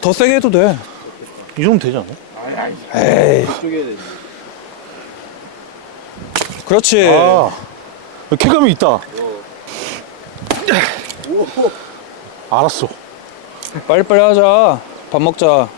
더 세게 해도 돼. 이 정도 되지 않아? 에이. 쪼개야 되지. 그렇지. 아, 쾌감이 있다. 알았어. 빨리빨리 하자. 밥 먹자.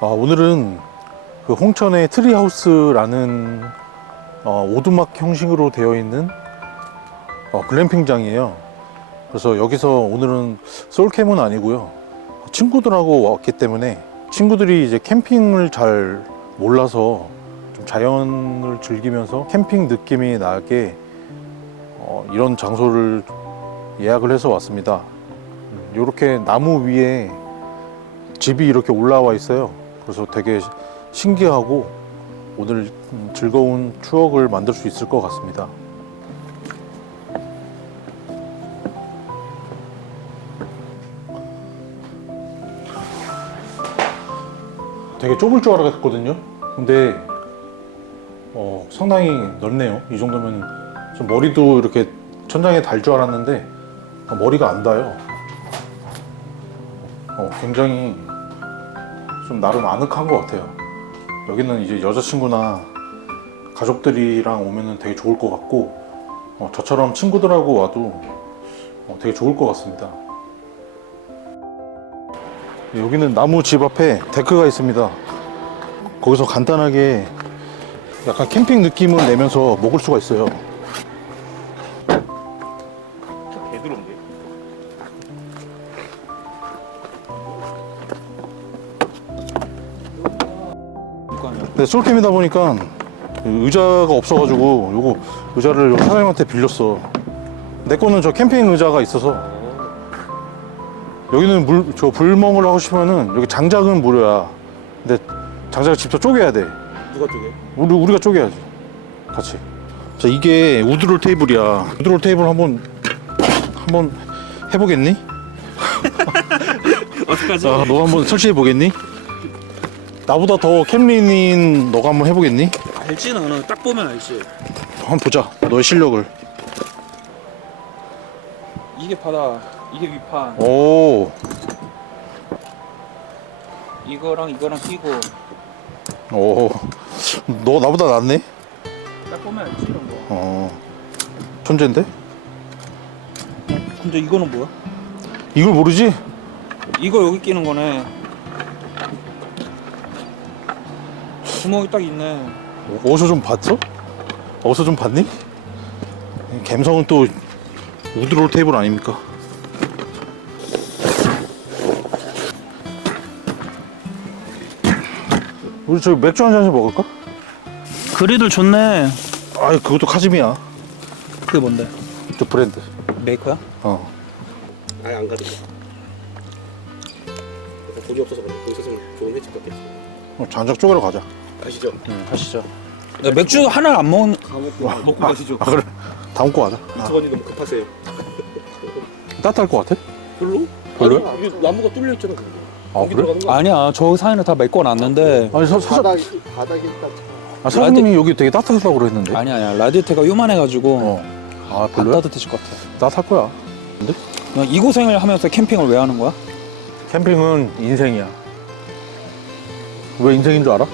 오늘은 그 홍천의 트리하우스라는 오두막 형식으로 되어 있는 글램핑장이에요. 그래서 여기서 오늘은 솔캠은 아니고요. 친구들하고 왔기 때문에 친구들이 이제 캠핑을 잘 몰라서 좀 자연을 즐기면서 캠핑 느낌이 나게 이런 장소를 예약을 해서 왔습니다. 이렇게 나무 위에 집이 이렇게 올라와 있어요. 그래서 되게 신기하고 오늘 즐거운 추억을 만들 수 있을 것 같습니다. 되게 좁을 줄 알았거든요. 근데 상당히 넓네요. 이 정도면 좀 머리도 이렇게 천장에 달 줄 알았는데 머리가 안 닿아요. 굉장히 좀 나름 아늑한 것 같아요. 여기는 이제 여자친구나 가족들이랑 오면은 되게 좋을 것 같고 저처럼 친구들하고 와도 되게 좋을 것 같습니다. 여기는 나무 집 앞에 데크가 있습니다. 거기서 간단하게 약간 캠핑 느낌을 내면서 먹을 수가 있어요. 개드론데. 근데 솔캠이다 보니까 의자가 없어가지고 요거 의자를 사장님한테 빌렸어. 내 거는 저 캠핑 의자가 있어서. 여기는 저 불멍을 하고 싶으면은 여기 장작은 무료야. 근데 장작을 직접 쪼개야 돼. 누가 쪼개? 우리가 쪼개야지. 같이. 자, 이게 우드롤 테이블이야. 우드롤 테이블 한번 해보겠니? 어떡하지? 너 한번 설치해 보겠니? 나보다 더 캠린인 너가 한번 해보겠니? 알지 나는. 딱 보면 알지. 한번 보자. 너의 실력을. 이게 바다. 이게 위판. 오. 이거랑 끼고. 오. 너 나보다 낫네? 딱 보면 알지 이런 거. 천재인데? 근데 이거는 뭐야? 이걸 모르지? 이거 여기 끼는 거네. 구멍이 딱 있네. 어디서 좀 봤어? 어디서 좀 봤니? 갬성은 또 우드롤 테이블 아닙니까? 우리 저기 맥주 한 잔씩 먹을까? 그리들 좋네. 아, 그것도 카즈미야. 그게 뭔데? 저 브랜드. 메이커야? 아예 안 가든가. 돈이 없어서 그래. 돈 있었으면 좋은 횟집 같겠지. 장작 쪼개러 가자. 가시죠. 가시죠. 나 맥주 하나 안 먹은. 먹고 가시죠. 그래. 다 먹고 가자. 이수건이 너무 급하세요. 따뜻할 것 같아? 별로? 별로야? 아니, 이게 나무가 뚫려 있잖아. 그래? 들어가는 거 아니야. 저 사이는 다 메꿔놨는데. 아니, 바닥이 일단 사장님이 여기 되게 따뜻하다고 그랬는데. 아니야. 라디에이터가 요만해가지고 아, 안 별로야? 따뜻해질 것 같아. 따뜻할 거야. 그냥 이 고생을 하면서 캠핑을 왜 하는 거야? 캠핑은 인생이야. 왜 인생인 줄 알아?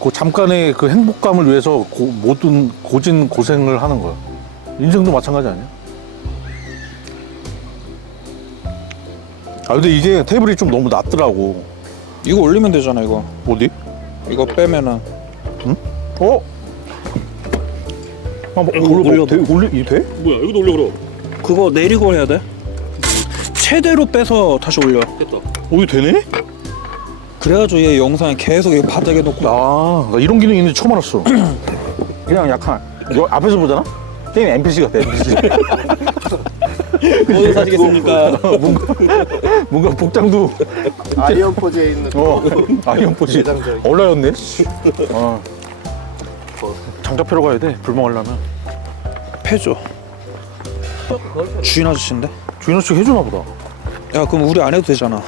그 잠깐의 그 행복감을 위해서 모든 고진 고생을 하는 거야. 인생도 마찬가지 아니야? 근데 이게 테이블이 좀 너무 낮더라고. 이거 올리면 되잖아 이거. 어디? 이거 빼면은. 올려. 이 돼? 뭐야? 이것도 올려 그럼. 그거 내리고 해야 돼. 최대로 빼서 다시 올려. 됐다. 이게 되네? 그래가지고 얘 영상에 계속 이거 바닥에 놓고. 나 이런 기능이 있는지 처음 알았어. 그냥 약간 이거 앞에서 보잖아? 게임 NPC 같아, NPC. 어디 사시겠습니까? 뭔가 복장도 아이언 포즈에 있는 아이언 포지 대장적. 얼라였네. 장작 패러 가야 돼. 불멍하려면. 패줘. 주인 아저씨인데? 주인 아저씨 해주나 보다. 야 그럼 우리 안 해도 되잖아.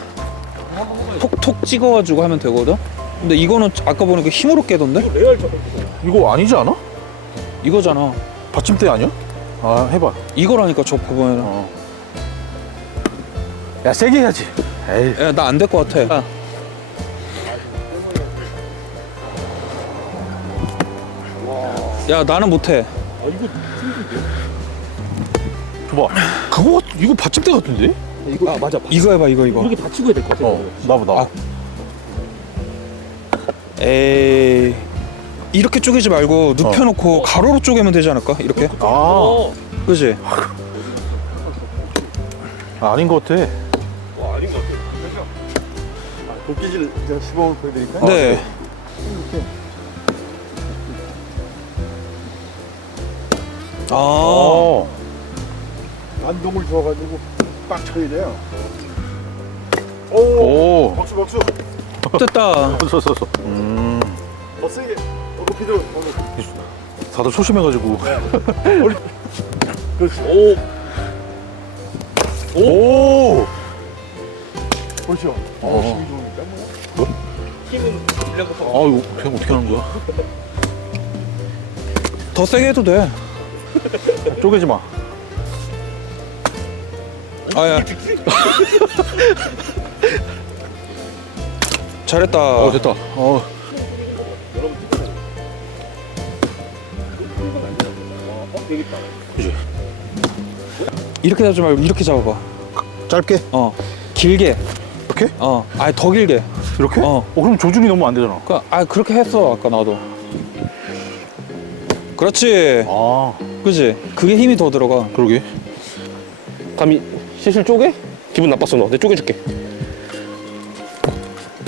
톡톡 찍어가지고 하면 되거든? 근데 이거는 아까 보니까 힘으로 깨던데? 이거 아니지 않아? 이거잖아. 받침대 아니야? 아 해봐. 이거라니까 저 보면은. 어. 야 세게 해야지. 에이. 야 나 안 될 것 같아. 야 나는 못해. 줘봐. 그거 이거 받침대 같은데? 이거 맞아. 이거 해봐 이거. 이렇게 받치고 해야 될 것 같아. 나보다. 아. 에이 이렇게 쪼개지 말고 눕혀놓고 가로로 쪼개면 되지 않을까? 이렇게? 아, 그지? 아닌 것 같아. 도끼질 제가 시범을 보여드릴까요? 네. 아 어. 안동을 줘가지고 빡 쳐야 돼요. 오. 박수 박수. 됐다. 섰. 더 세게. 높이도. 다들 소심해가지고. 그렇지. 오. 보시오. 힘이 좋으니까 뭐. 아 이거 그냥 어떻게 하는 거야? 더 세게 해도 돼. 쪼개지 마. 아야. 잘했다. 됐다. 이렇게 잡지 말고 이렇게 잡아봐. 짧게. 길게. 이렇게? 아니 더 길게. 이렇게? 그럼 조준이 너무 안 되잖아. 그렇게 했어 아까 나도. 그렇지. 아, 그지? 그게 힘이 더 들어가. 그러게. 감히 시실 쪼개? 기분 나빴어 너. 내가 쪼개줄게.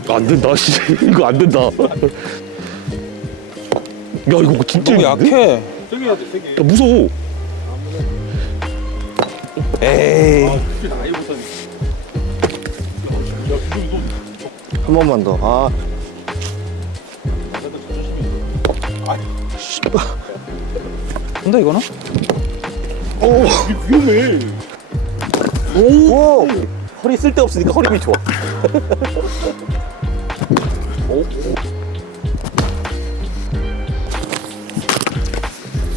안 된다. 씨. 이거 안 된다. 야 이거 진짜 너무 힘든데? 약해. 야, 무서워. 에이. 한 번만 더. 아. 근데 이거는? 오. 허리 쓸데없으니까 허리 좋아.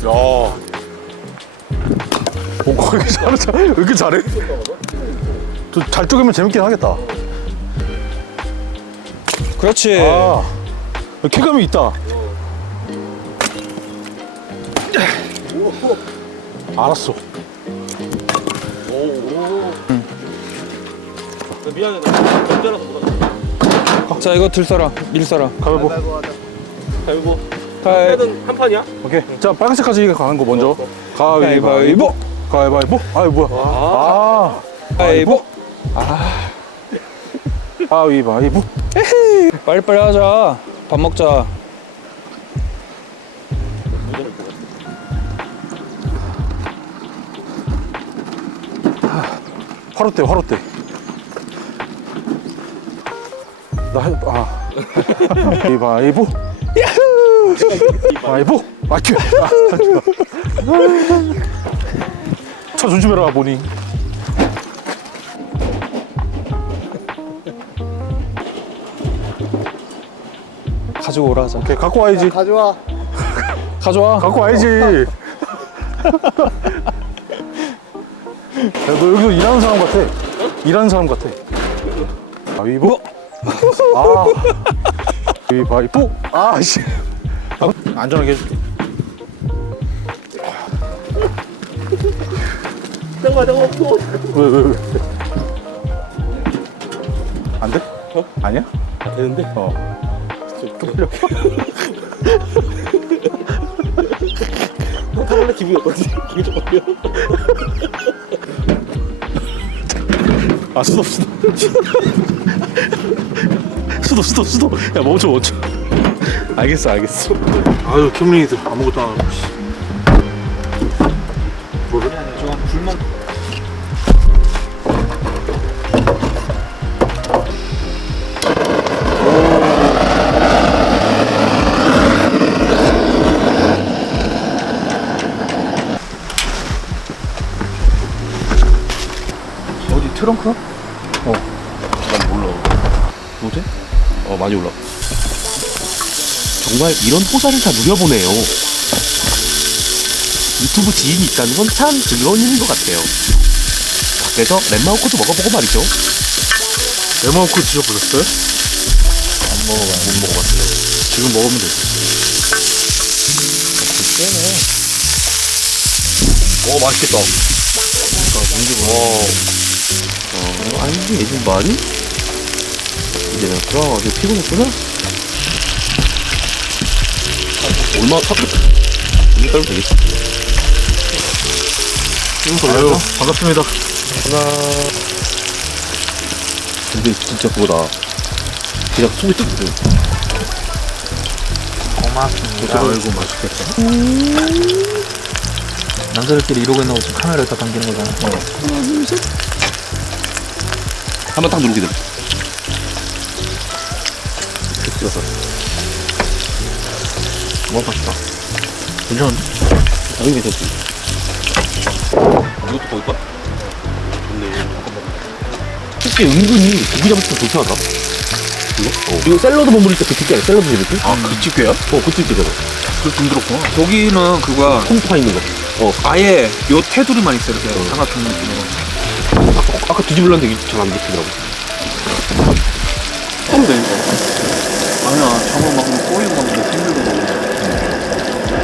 야. 거기 잘해. 왜 이렇게 잘해? 잘 쪼개면 재밌긴 하겠다. 그렇지. 아, 쾌감이 있다. 알았어. 미안해. 나 언제라도 못하겠어. 자 이거 들써라. 밀써라. 가위바위보. 결국 가위. 패는 한 판이야? 오케이. 자, 빨간색까지 가는 거 먼저. 가위바위보. 가위바위보. 아이 뭐야? 아, 가위보. 가위바위보. 빨리빨리 하자. 밥 먹자. 화롯대, 화롯대. 가위바위보. 가위바위보. 맞죠? 차 조심해라 보니. 가지고 오라 하자. 오케이, 갖고 와야지. 가져와. 가져와. 갖고 와야지. 야, 너 여기서 일하는 사람 같아. 일하는 사람 같아. 가위바위보. 아. 가위바위보. 아, 씨. 안전하게 해줄게. 잠깐만 무서워. 왜? 안 돼? 아니야? 되는데? 형 타볼래? 기분이 어떠지? 기분이 좀 어때요? 아, 수도. 수도. 야, 멈춰. 알겠어. 아유, 캠링이들 아무것도 안 하고. 저건 불만. 트렁크? 난 몰라. 뭐지? 많이 올라. 정말 이런 호사를 다 누려보네요. 유튜브 지인이 있다는 건 참 즐거운 일인 것 같아요. 그래서 넷마우코도 먹어보고 말이죠. 레몬코 드셔보셨어요? 안 먹어봐요. 못 먹어봤어요. 지금 먹으면 돼요. 맛있겠다. 아니지, 예전 말이? 이제 내가 돌아가서 피곤했구나? 얼마 탔 이게 깔면 되겠지. 아유, 반갑습니다. 하나. 근데 진짜 그거다. 그냥 속이 뜨거든. 고맙습니다. 아이고, 맛있겠다. 남자들끼리 이러고 있는 거 지금 카메라에 다 담기는 거잖아. 한번 딱 누르게 돼. 찍어서. 맛있다. 괜찮은데? 당연히 괜찮지. 이것도 거기 거야? 좋네. 잠깐만. 특히 은근히 고기 잡을 때 불편하다. 이거? 이거 샐러드 버무릴 때 그 집게 아니야? 샐러드 버무릴 때? 그 집게야? 그 집게잖아. 그거 좀 들었구나. 거기는 그거야. 콩파 있는 거. 아예 요 테두리만 있어 이렇게 삼각형 느낌으로. 아까 뒤집으려는데 이게 잘 안 뒤집히더라고. 하면 되니까. 아니야, 저거 막 그냥 꼬이고 막 이렇게 힘들고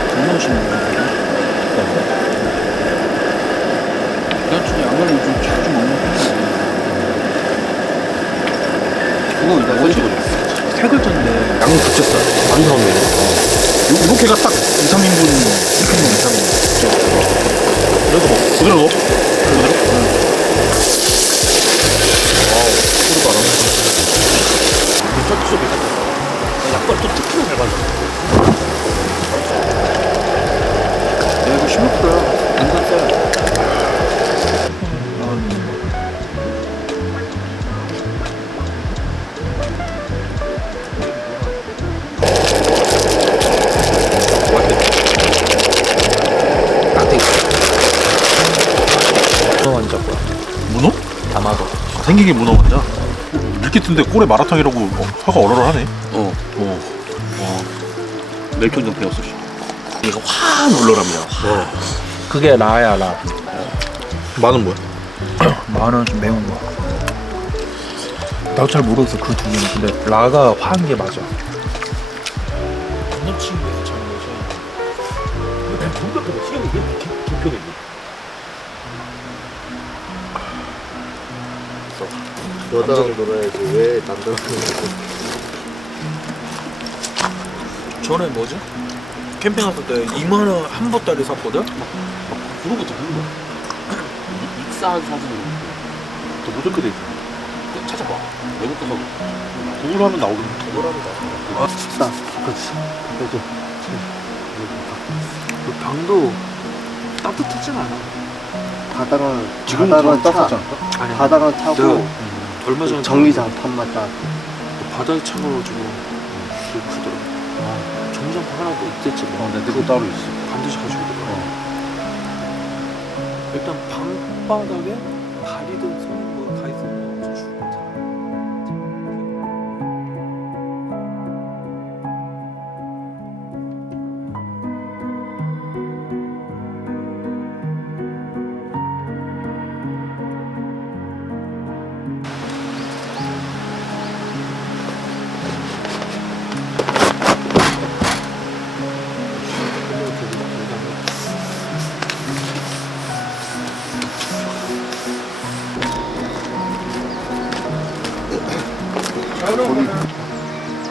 겁나 맛있는 거야. 난 진짜 양갈비 좀 자주 먹는 편이야. 그거 이거 세 글자인데 양은 붙였어. 많이 나오네. 이렇게가 딱 2, 3인분 시키는 이상이에요. 그래서 뭐, 그대로 넣어? 그대로? 진짜 수업이 약간 또 특히나 잘 받아. 야 이거 16%야. 인간 쌀. 문어 완자 거야. 문어? 담아도. 생긴 게 문어 완자? 이렇게 뜬데 꼴에 마라탕이라고 혀가 얼얼하네. 멜톤 배웠어. 얘가 화한 얼얼함이야. 그게 라야 라. 마는 뭐야? 마는 좀 매운 거야. 나도 잘 모르겠어 그 두 개는. 근데 라가 화한 게 맞아. 남자친구에서 잘 먹어. 존나 편해. 시간이 개편해. 여자랑 놀아야지 왜 남자랑 전에 뭐지? 캠핑 갔을 때 2만 원 한 보따리 샀거든? 그런 것도 보는 거야. 익사한 사진을 더 모델 돼 있어. 찾아봐. 외국 가서 구글 하면 나오던데. 식사 그렇지 그죠 그 방도 따뜻하진 않아. 바다랑 지금 바다랑 따뜻하지 차 않을까? 아니, 바다랑 타고 내가 얼마 전에 전기장 탑만 딱 바다에 차가워가지고 슬프더라. 정장판 하나도 없댔지 뭐. 내 데도 따로 있어. 반드시 가지고 들어. 일단 방바닥에 다리든 손이 뭐 다 있으면 아주 좋다.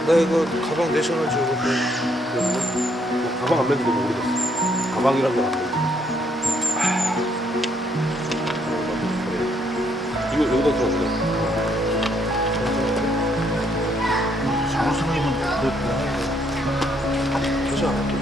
나 이거 가방 내셔가지고 가방 안 맨도 너무 오래됐어. 가방이란 건안 돼. 이거 여기다 들어오네. 장호 선생님은 그러지 않아.